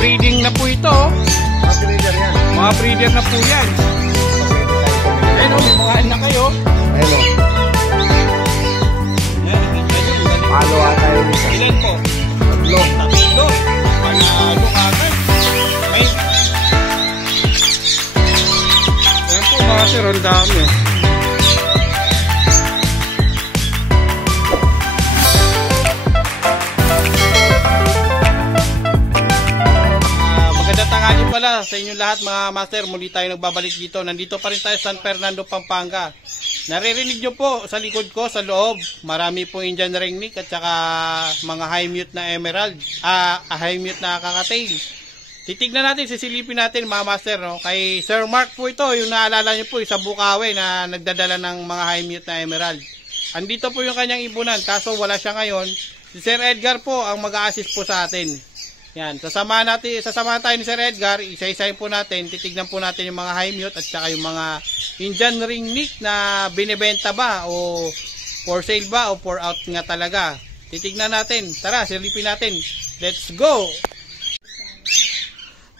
breeding na po ito. Mga breeder yan. Mga breeder na po yan. Ayun, may mga anak kayo. Ayun. Palo ata yung isa. Ilan po? Tatlo. Panalo agad. May... Ayan po mga sir, ang dami. Pala sa inyo lahat mga master, muli tayo nagbabalik dito. Nandito pa rin tayo sa San Fernando, Pampanga. Naririnig nyo po sa likod ko, sa loob, marami po Indian ringneck at saka mga high mute na emerald, high mute na kakatail. Titignan natin, sisilipin natin mga master, no? Kay Sir Mark po ito, yung naalala nyo po, sa Bukawi na nagdadala ng mga high mute na emerald. Andito po yung kanyang ibunan, kaso wala siya ngayon. Si Sir Edgar po ang mag-a-assist po sa atin. Yan, sasama tayo ni Sir Edgar, isa-isayin po natin, titignan po natin yung mga high mute at saka yung mga Indian ringneck na binebenta ba o for sale ba o for out nga talaga. Titignan natin, tara, silipin natin. Let's go!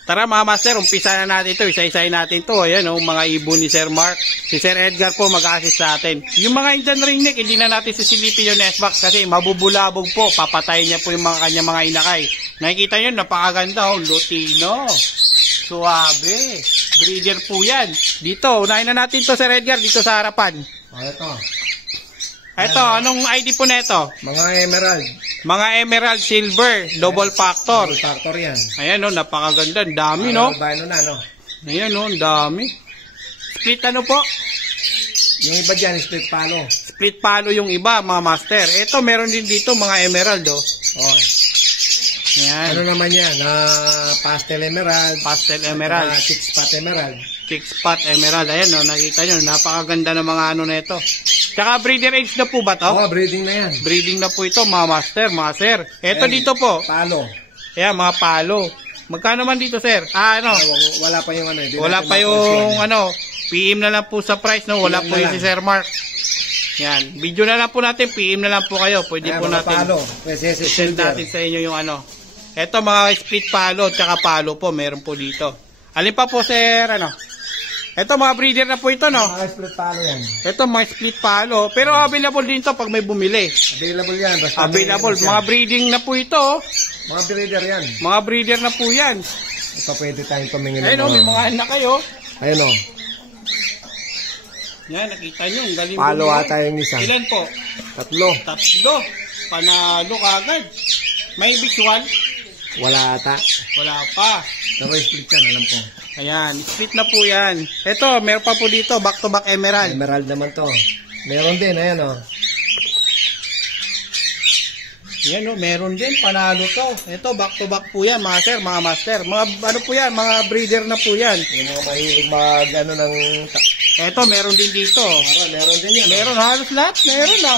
Tara mga master, umpisa na natin ito, isa-isayin natin ito. Ayan o, mga ibon ni Sir Mark. Si Sir Edgar po mag-assist sa atin. Yung mga Indian ringneck, hindi na natin sisilipin yung nestbox kasi mabubulabog po. Papatayin niya po yung mga kanya mga inakay. Nakikita nyo, napakaganda o, Lutino. Suabe. Breeder po yan. Dito, unahin na natin to Sir Edgar, dito sa harapan. Ito. Ito, anong ID po na ito? Mga emerald. Mga emerald silver, double factor. Double factor yan. Ayan o, napakaganda. Ang dami, no? Albino na, no? Ayan o, ang dami. Split ano po? Yung iba dyan, split palo. Split palo yung iba, mga master. Ito, meron din dito mga emerald, oh. Oh. Ayan. Ano naman yan? Pastel emerald. Pastel emerald. Chick spot emerald. Chick spot emerald. Ayan o, nakita nyo. Napakaganda ng mga ano na ito. Tsaka breeder age na po ba to? Oo, breeding na yan. Breeding na po ito, mga master, mga sir. Ito ayan, dito po. Palo. Ayan, mga palo. Magkano man dito, sir? Ano? Wala pa yung ano. Wala pa yung ano. PM na lang po sa price, no? Wala po yung si Sir Mark. Yan. Video na lang po natin. PM na lang po kayo. Pwede po natin. Palo. Send natin sa inyo yung ano. Ito, mga split palo, tsaka palo po. Meron po dito. Alin pa po, sir? Ano? Ito, mga breeder na po ito, no? Mga split palo yan. Ito, mga split palo. Pero available din to pag may bumili. Available yan. Basta available. Mga breeding na po ito. Mga breeder yan. Mga breeder na po yan. Ito pwede tayong tumingin. Ayun, may mga anak kayo. Ayun, o. Yan, nakita nyo. Ang galing palo ata yung isa. Ilan po? Tatlo. Panalo kagad. May visual? Wala ata. Wala pa. Pero split yan, alam ko. Ayan, split na po yan. Ito, meron pa po dito, back to back emerald. Emerald naman to. Meron din, ayan o. Yan o, meron din, panalo to. Ito, back to back po yan, mga sir, mga master. Mga, ano po yan, mga breeder na po yan. Yung mga mahilig mag, ano, ng... Ito, meron din dito. Meron din yan. Meron, halos lahat, meron na.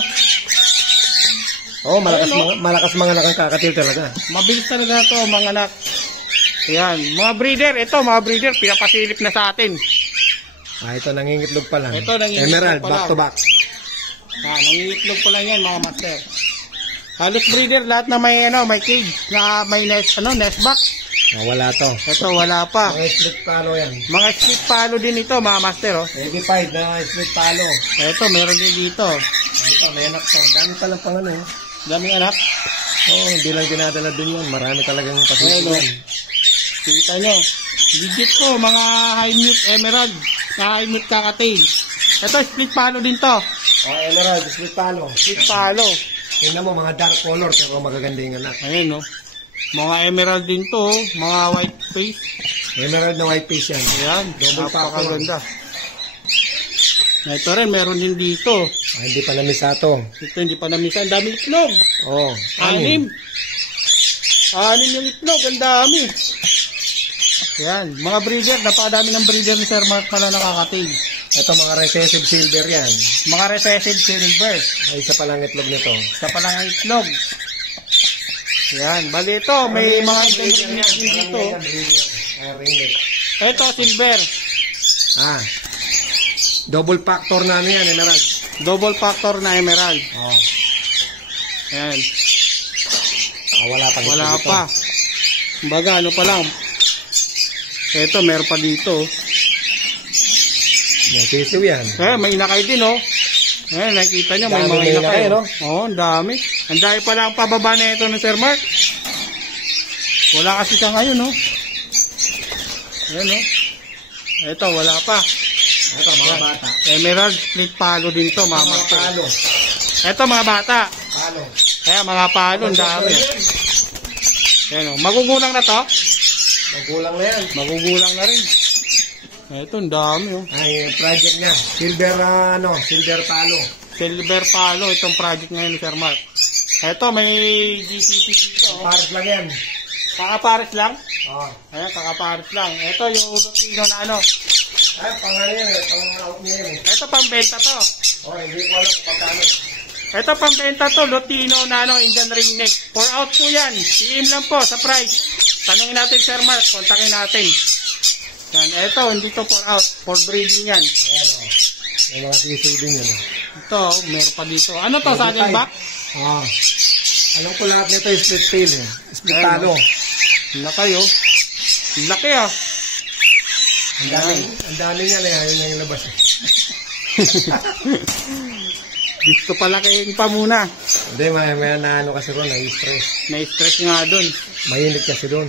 Oo, malakas mga nakakatil talaga. Mabilis talaga to, mga anak. Ayan, mga breeder, ito, mga breeder, pinapasilip na sa atin. Ito, nangingitlog pa lang. Ito, nangingitlog emerald, pa lang. back to back. Nangingitlog pa lang yan, mga master. Halos breeder, lahat na may, ano, may cage, na may nest, ano, nest box. Wala to. Ito, wala pa. Mga split palo yan. Mga split palo din ito, mga master, oh. Edified na split palo. Ito, meron din dito. Ito, may anak to. Dami pa lang pang ano, eh. Daming anak. Oo, hindi lang dinadala din yan. Marami talagang patutunan. Kita nyo. Legit po, mga high mute emerald. High mute kakatail. Ito, split palo din to. Emerald, split palo. Split palo. Tingnan mo, mga dark color, pero magaganda yung anak. Ayun, no. Mga emerald din to, mga white face. Emerald na white face yan. Ayan, double napakaganda. Ito rin, meron din dito. Hindi pa namisa to. Ito, hindi pa namisa. Ang daming itlog. Oo. 6. 6 yung itlog, ang dami. Yan, mga breeder, napakadami ng breeder ni Sir Mark pala nakakating. Ito mga recessive silver yan. Mga recessive silver. Ay, isa pa lang itlog nito. Isa pa lang ang itlog. Yan, bali ito, may mga ringneck dito. Ito, silver. Double factor na ano yan, emerald. Double factor na emerald. Oo. Yan. Wala pa. Wala pa. Kumbaga, ano pa lang. Ito, meron pa dito. May sisiw yan. May inakay din, oh. Nakikita nyo, may Dami mga may inakay, inakay, oh. no? Oo, ang dami. Ang dami pala ang pababa na ito ng Sir Mark. Wala kasi siya ngayon, no? Ayan, no? Ito, wala pa. Ito, mga bata. Emerald split palo din to, mga master. Palo. Ito, mga bata. Palo. Kaya, mga palo, ang dami. Ayan, no? Magugulang na to? Magulang na yan. Magugulang na rin. Ito, ang dami, oh. Ay, project niya. Silver palo. Silver palo, itong project ngayon ni Sir Mark. Ito, may GCC dito, oh. Pares lang yan. Kakapares lang? Oo. Ayan, kakapares lang. Ito, yung Lutino na ano. Ay, pangalan yan eh. Pang-out niya yan eh. Ito, pambenta to. Hindi ko alam kung magkano. Ito, pambenta to. Lutino na ano, Indian ring neck. 4 out po yan. PM lang po sa price. Tanungin natin, Sir Mark. Kontakin natin. Yan, ito, hindi to 4 out. For breeding yan. Ayan o. May mga sisiw din yan. Ito, meron pa dito. Ano to, saddle back? Oo. Alam ko lahat nito yung split tail eh. Split Ayan, talo. Laki, oh. Laki, ah. Ang dami niya na yan. Yun yung labas eh. Gusto palakihin pa muna. Hindi, may naano kasi ron. Na-stress. Na-stress nga dun. Mainit kasi doon.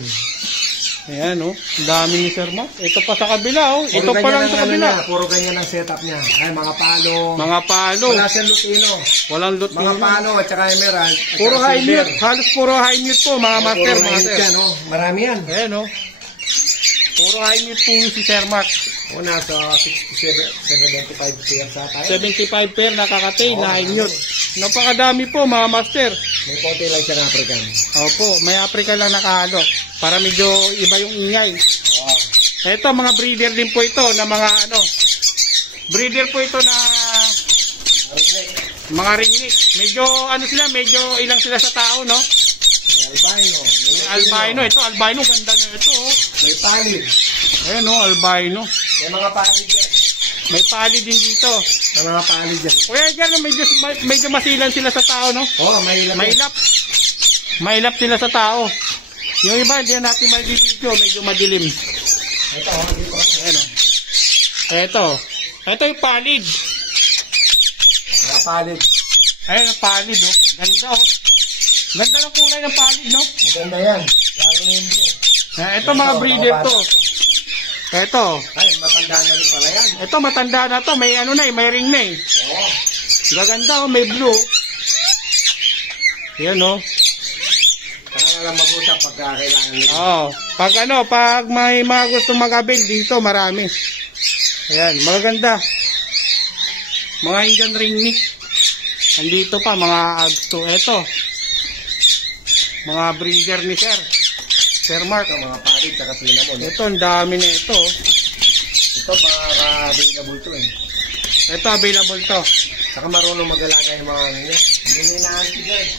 Ayan, oh. Ang dami ni Sir Mark. Ito pa sa kabila, oh. Ito pa lang sa kabila. Puro ganyan ang setup niya. Ay, mga palo. Mga palo. Wala siyang lutino. Walang Lutino. Mga palo at saka emerald. At Puro saka high silver. mute. Halos puro high mute po, mga master. Puro Mga mainit sir. yan, oh. Marami yan. Ayan, oh. Puro high mute po si Sir Mark. O, nasa 75 pairs sa tayo. 75 pair nakakatay na high mute. Napakadami po, mga master. May konti lang siyang African. Opo, may Africa lang nakahalo. Para medyo iba yung ingay. Wow. Ito, mga breeder din po ito na mga ano. Breeder po ito na mga ringneck. Medyo ano sila, medyo ilang sila sa tao, no? May albino. May albino. Ito, albino. Ganda na ito, oh. May palid. Ayan, oh, albino. May mga palid yan. May pali din dito. May mga palid yan. Kuya, dyan, medyo masilan sila sa tao, no? Oo, may ilap. Mailap. Mailap sila sa tao. Yung iba, hindi na natin mag-video. Medyo madilim. Ito, dito. Ayan, oh. Ito. Ito yung palid. Mga palid. Ayan, ang palid, oh. Ganda, oh. Ganda ng kulay ng palid, no? Maganda yan. Lalo na yung blue. Ito, mga breeder to. Ito. Ay, matanda na rin pala yan. Ito, matanda na to. May ano na eh. May ring na eh. Oo. Gaganda, oh. May blue. Yan, oh. Saka na lang mag-usap pagka kailangan nila. Oo. Pag may mga gusto mag-avail dito, marami. Ayan, magaganda. Mga Indian ring neck. Andito pa, mga agsto. Ito. Mga breeder ni Sir Mark. Ito, mga palid, saka cinnamon. Ito, ang dami na ito. Ito, baka-available to eh. Ito, available to. Saka marunong mag-alaga yung mga ano niya. Hindi ninaanti niya eh.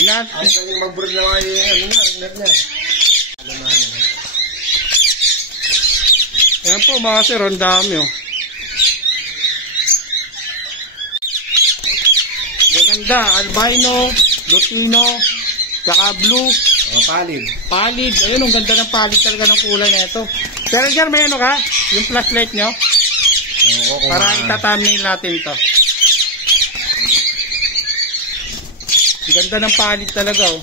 Inat. Ang galing mag-brood na kayo yung ano na, rinat niya. Alam na ano. Ayan po, mga sir, ang dami, oh. Gaganda, albino, lutino, saka blue, Mga palid. palid. Ayun, ang ganda ng palid talaga ng kulay na ito. Sir, may ano ka? Yung flashlight nyo? Oo, kung Para ita-thumbnail natin to. Ang ganda ng palid talaga, oh.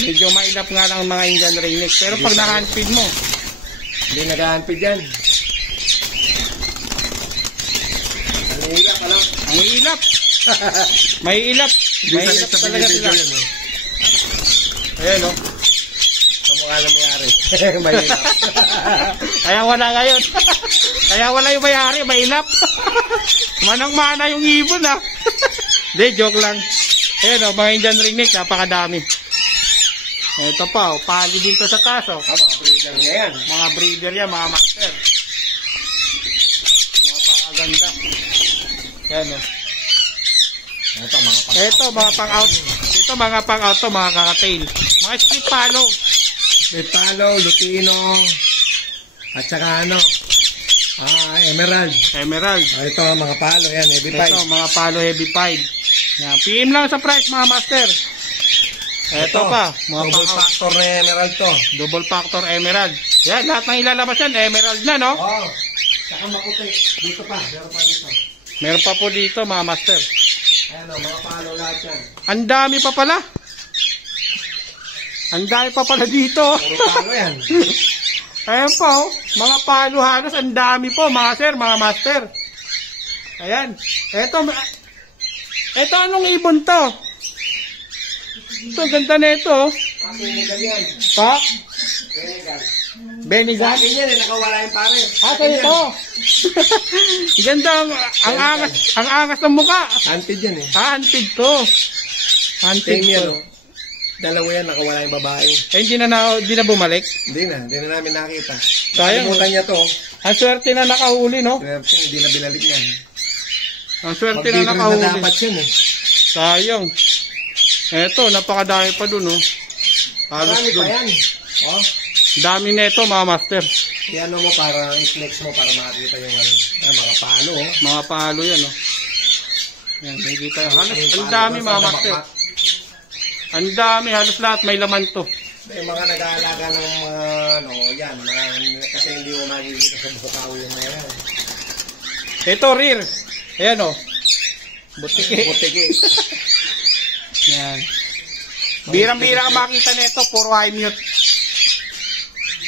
Medyo mailap nga lang ang mga Indian ring neck. Pero pag na-handfeed mo, hindi nag-aanpid yan. Ang ilap, alam. ang ilap. May ilap. May ilap talaga sila. Yan, eh. Ayan, oh. Kamukha na may-ari. May ilap. Kaya wala ngayon. Kaya wala yung may-ari, may ilap. Manang-mana yung ibon, ah. Hindi, joke lang. Ayan, oh, mga Indian ring neck, napakadami. Ito pa, oh, pali din to sa taas, oh. Mga breeder niya yan. Mga breeder yan, mga master. Napakaganda. Ayan, oh. Ito, mga pang-out. Ito, mga pang-out to, mga kakatail. Mga split palo. May palo, lutino, at saka ano, emerald. Emerald. Ito, mga palo yan, heavy pipe. Ito, mga palo heavy pipe. Yan, PM lang sa price mga master. Ito pa, mga double factor na emerald to. double factor emerald. Yan, lahat ng ilalabas yan, emerald na, no? Oo. Saka maputi. Dito pa, meron pa dito. Meron pa po dito, mga master. Ayan o, mga palo lahat yan. Ang dami pa pala. Ang dami pa pala dito. Puro palo yan. Ayan po, mga palo halos, ang dami po, mga sir, mga master. Ayan. Ito anong ibon to? Ito, ganda na ito. Senegal yan. Pa? Senegal. Benigan? Akin yan, nakawala yung pare. Ito ito. Ganda, ang angas ng mukha. Hunted yan eh. Hunted to. Hunted Same yan to. o. Dalawa yan, nakawala yung babae. Hindi na bumalik. Hindi na namin nakita. Sayang. Nakalimutan niya to. Ang swerte na nakahuli, no? Swerte, hindi na binalik yan. Ang swerte na Pag-dito na nakahuli. dapat yun eh. Sayang. Eto, napakadami pa dun, oh. Halos Marami pa dun. yan. Oh. Dami neto, mga master. Yan mo para i-flex mo para makakita yung ano. Mga palo oh. Mga palo yan, oh. Yan, nakikita yan. Halos, ang dami, mga master. Ang dami, halos lahat may laman to. Yung mga nag-aalaga ng mga ano, yan. Kasi hindi mo makikita sa bukaw yung mga yan. Ito, rear. Ayan, oh. Butiki. Butiki. Yan. Birang-bira ka makita nito, puro high mute.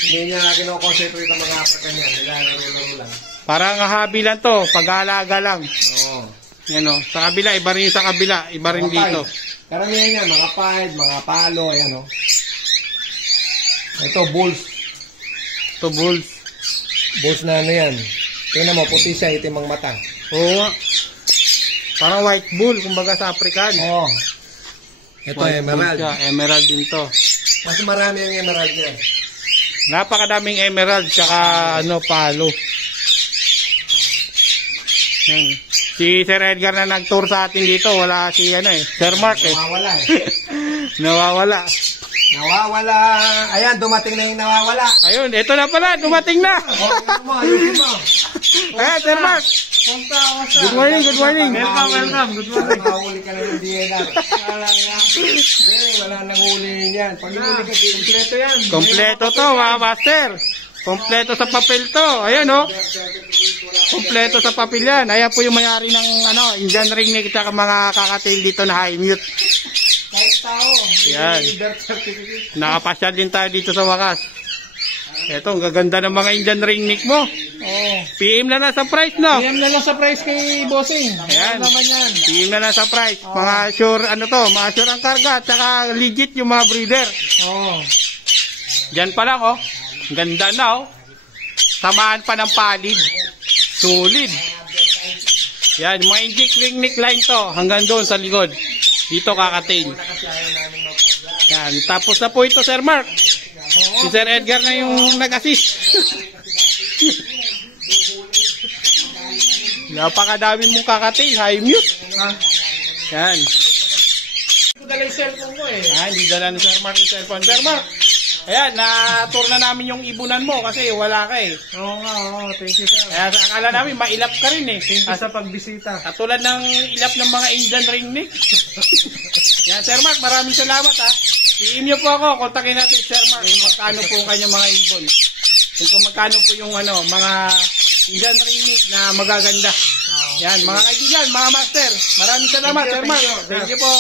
Hindi niya kinoconcentrate ang mga African yan. Nilalaro-laro lang. Parang hobby lang to, pag-aalaga lang. Oo. Yan, oh. Sa kabila, iba rin sa kabila, iba rin Mga dito. pied. Karamihan yan, mga pied, mga palo, ayan o. Ito, bulls. Ito, bulls. Bulls na ano yan. Tingnan mo, puti siya, itim ang mata. Oo nga. Parang white bull, kumbaga sa African. Oo. Ito, White bull emerald. siya, emerald din to. Mas marami yung emerald yan. Napakadaming emerald, tsaka palo. Yan. Si Sir Edgar na nag-tour sa atin dito, wala si Sir Mark eh. Nawawala eh. Nawawala. Nawawala. Ayan, dumating na yung nawawala. Ayun, ito na pala, dumating na. Ayun mo. Ayan, Sir Mark. Good morning, good morning. Welcome. Good morning. Mahuli ka na ng DNR. Wala nang huli yan. Pag huli ka, kompleto yan. Kompleto to, mga master. Kompleto sa papel to. Ayan, oh. Kompleto sa papel yan. Ayan po yung mayari ng Indian ringneck at mga kakatail dito na high mute. Kahit tao. Yan. Nakapasyal din tayo dito sa wakas. Eto, ang gaganda ng mga Indian ringneck mo. Oo. PM na lang sa price, no? PM na lang sa price kay Bossing. Ayan. Naman yan. PM na lang sa price. Mga sure, mga sure ang karga. Tsaka legit yung mga breeder. Oo. Diyan pa lang, oh. Ganda na, oh. Samahan pa ng palid. Solid. Yan, mga inject ringneck line to. Hanggang doon sa likod. Dito kakatail. Yan, tapos na po ito, Sir Mark. Si Sir Edgar na yung nag-assist. Napakadami mong kakatail. High mute. Yan. Ito dala yung cellphone ko eh. Hindi dala ni Sir Mark yung cellphone. Sir Mark, ayan, na-tour na namin yung ibunan mo kasi wala ka eh. Oo nga, oo. Thank you, sir. Kaya akala namin mailap ka rin eh. Thank you sa pagbisita. Katulad ng ilap ng mga Indian ringneck. Yan, Sir Mark, maraming salamat ha. I-email po ako, kontakin natin Sir Mark kung magkano po ang kanyang mga ibon. Kung magkano po yung mga Indian ringneck na magaganda. Yan, mga kaibigan, mga master, maraming salamat Sir Mark. Thank you po.